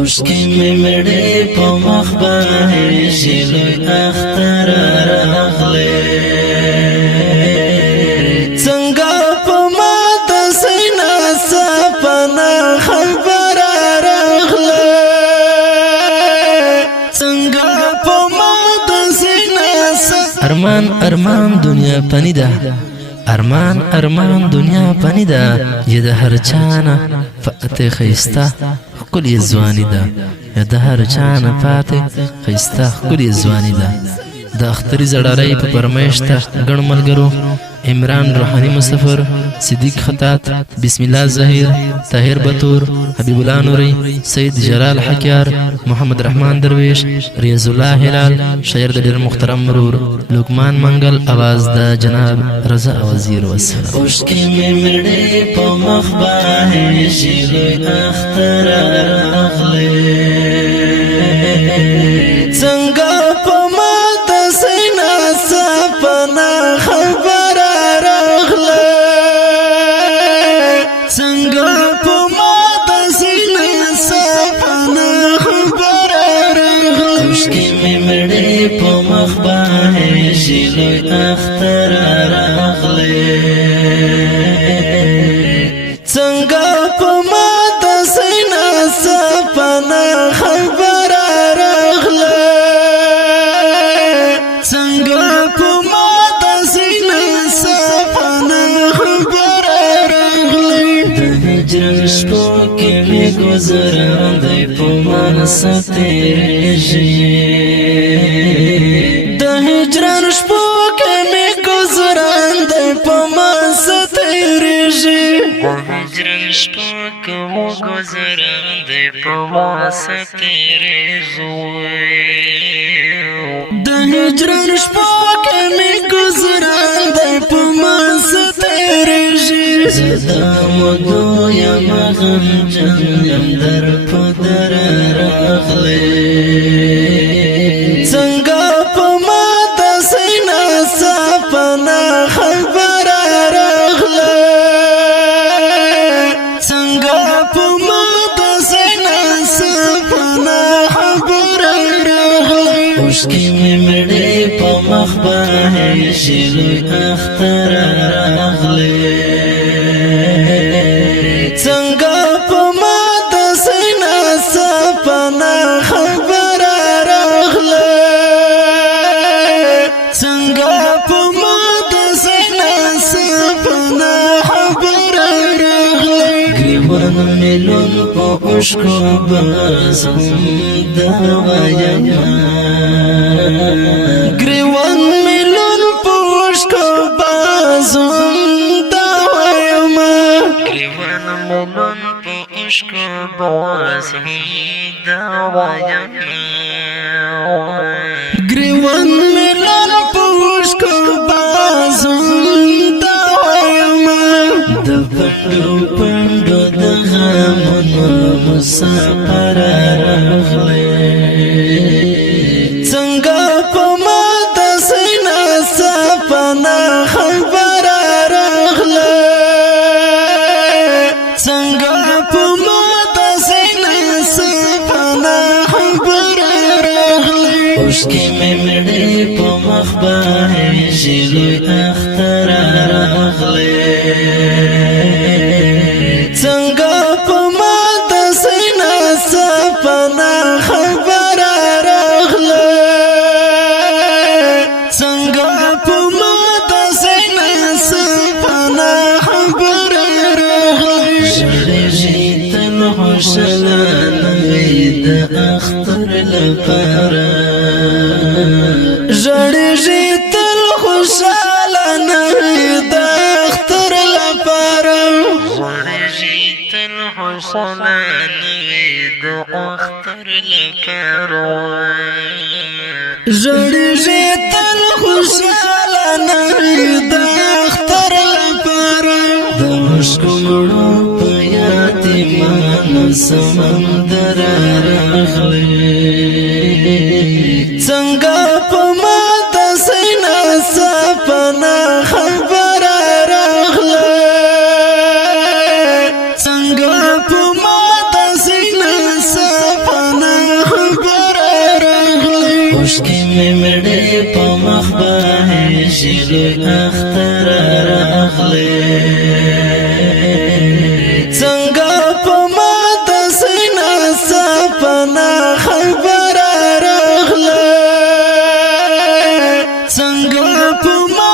उसकी में मेरे पो मखबाहे जिलोय अख्तर राखले संगा पो मात सैना सपना खबर राखले संगा पो मात सैना अरमान अरमान दुनिया पनिदा ارمان ارمان دنیا پنی دا یه ده هر چانا فات خیستا کلی زوانی دا یه ده هر چانا فات خیستا کلی زوانی دا د اختری زړړی په پرمیشته ګڼ ملګرو عمران روحانی مسافر صدیق خطاط بسم الله ظهیر طاهر بطور حبیب الله نوری سید جلال حکیار محمد رحمان درویش ریاض الله هلال شاعر د ډیر محترم مرور لقمان منگل आवाज د جناب رضا وزیر والسلام اوشکی مړې په مخباه شیلوی اختر راغله څنګه په مات سینا سپنا خبر راغله څنګه په مات سینا سپنا خبر راغله اوشکی مړې په مخباه شیلوی اختر راغله څنګه په مات سینا سپنا خبر راغله څنګه په مات سینا سپنا خبر راغله د هجر شپو کې مې گزراندې په مانس تیرېږي د هجر شپو کې مې گزراندې په مانس تیرېږي د هجر شپو کې مې گزراندې په مانس تیرېږي د هجر شپو کې مې گزراندې په مانس تیرېږي زدا مودو یم غمجن یم در په در راغلی څنګه په ماته سینا سپنا خبر راغله څنګه په ماته سینا سپنا خبر راغله اوشکی مې مړې په مخباه شیلوی اختر راغله څنګه په ماته سینا سپنا خبر راغله څنګه په ماته سینا سپنا خبر راغله ګریوان ملون په اوښکو بازم دا وایم ګریوان ملون په اوښکو بازم دا وایم ګریوان ملون په اوښکو بازم دا وایم ګریوان ملون په اوښکو بازم دا وایم د پندو پندو د غمونو مسافر راغلی څنګه په ماته سینا سپنا خبر راغله څنګه په ماته سینا سپنا خبر راغله اوشکی مې مړې په مخباه شیلوی اختر راغله څنګه په ماته سینا سپنا خبر راغله څنګه په ماته سینا سپنا خبر راغله ژړېږي تل خوشاله وي د اختر لپاره ژړېږي تل خوشاله نه وي د اختر لپاره ژړېږي تل خوشاله نه وي د اختر لپاره ژړېږي تل خوشاله نه وي د اختر لپاره د مشکو مړو په یتیمان سمندر راغلی څنګه په ماته سینا سپنا خبر راغله څنګه په ماته سینا سپنا مړې په مخ بهیږي لوی اختر راغلی څنګه په ما داسې ناڅاپه خبره راغله څنګه په ما